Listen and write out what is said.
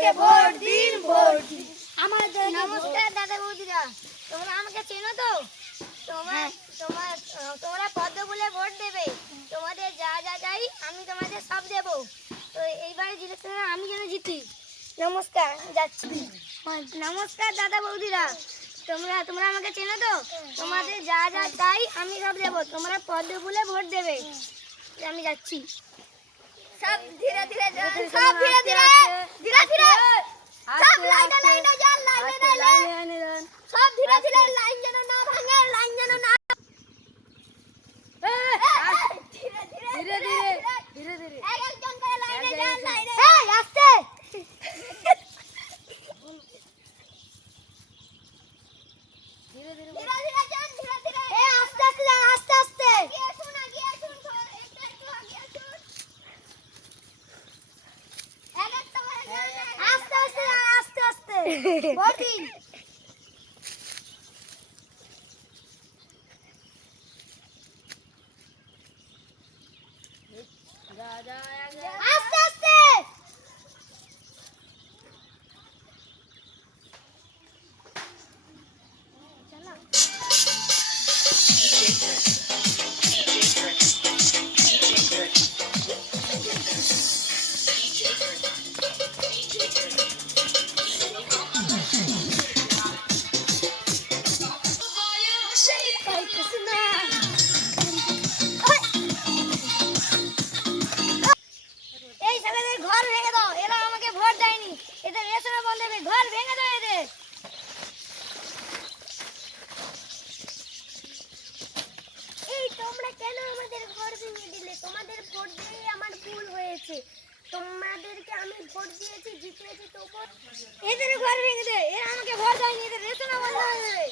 আমাদেরকে ভোট দিন, ভোট দিন। নমস্কার দাদা বৌদিরা, তোমরা আমাকে চেনো তো? তোমরা পদ্ম বলে ভোট দেবে। তোমাদের যা যা চাই আমি তোমাদের সব দেব। তো এইবারে ইলেকশনে আমি যেন জিতি। নমস্কার, যাচ্ছি। নমস্কার দাদা বৌদিরা, তোমরা আমাকে চেনো তো? তোমাদের যা যা চাই আমি সব দেব। তোমরা পদ্ম বলে ভোট দেবে। আমি যাচ্ছি। সব ধীরে ধীরে যান, সব ধীরে ধীরে ধীরে ধীরে, সব লাইনে লাইনে যান, লাইনে লাইনে সব ধীরে ধীরে, লাইন যেন না ভাঙে, লাইন যেন না ধীরে ধীরে ধীরে ধীরে ধীরে ধীরে এক একজন করে লাইনে যান, লাইনে এই আস্তে ধীরে ধীরে ধীরে ধীরে যান, ধীরে ধীরে এই আস্তে আস্তে যান, আস্তে আস্তে আগিয়ে আসুন, আগিয়ে আসুন, একটু একটু আগিয়ে আসুন, এক একটা করে যান, আস্তে আস্তে যান, আস্তে আস্তে বডি আস্তে আস্তে এই ছেলেদের ঘর ভেঙে দাও, এরা আমাকে ভোট দেয়নি, এদের রেশনে বন্ধ হবে, ঘর ভেঙে দাও এদের। এই তোমরা কেন আমাদের ঘর ভেঙে দিলে? তোমাদের ভোট দিয়ে আমার ভুল হয়েছে, তোমাদেরকে আমি ভোট দিয়েছি, জিতিয়েছি, তবু এদের ঘর ভেঙে দে, এরা আমাকে ভোট দেয়নি, এদের রেশনে বন্ধ হয়ে যাবে।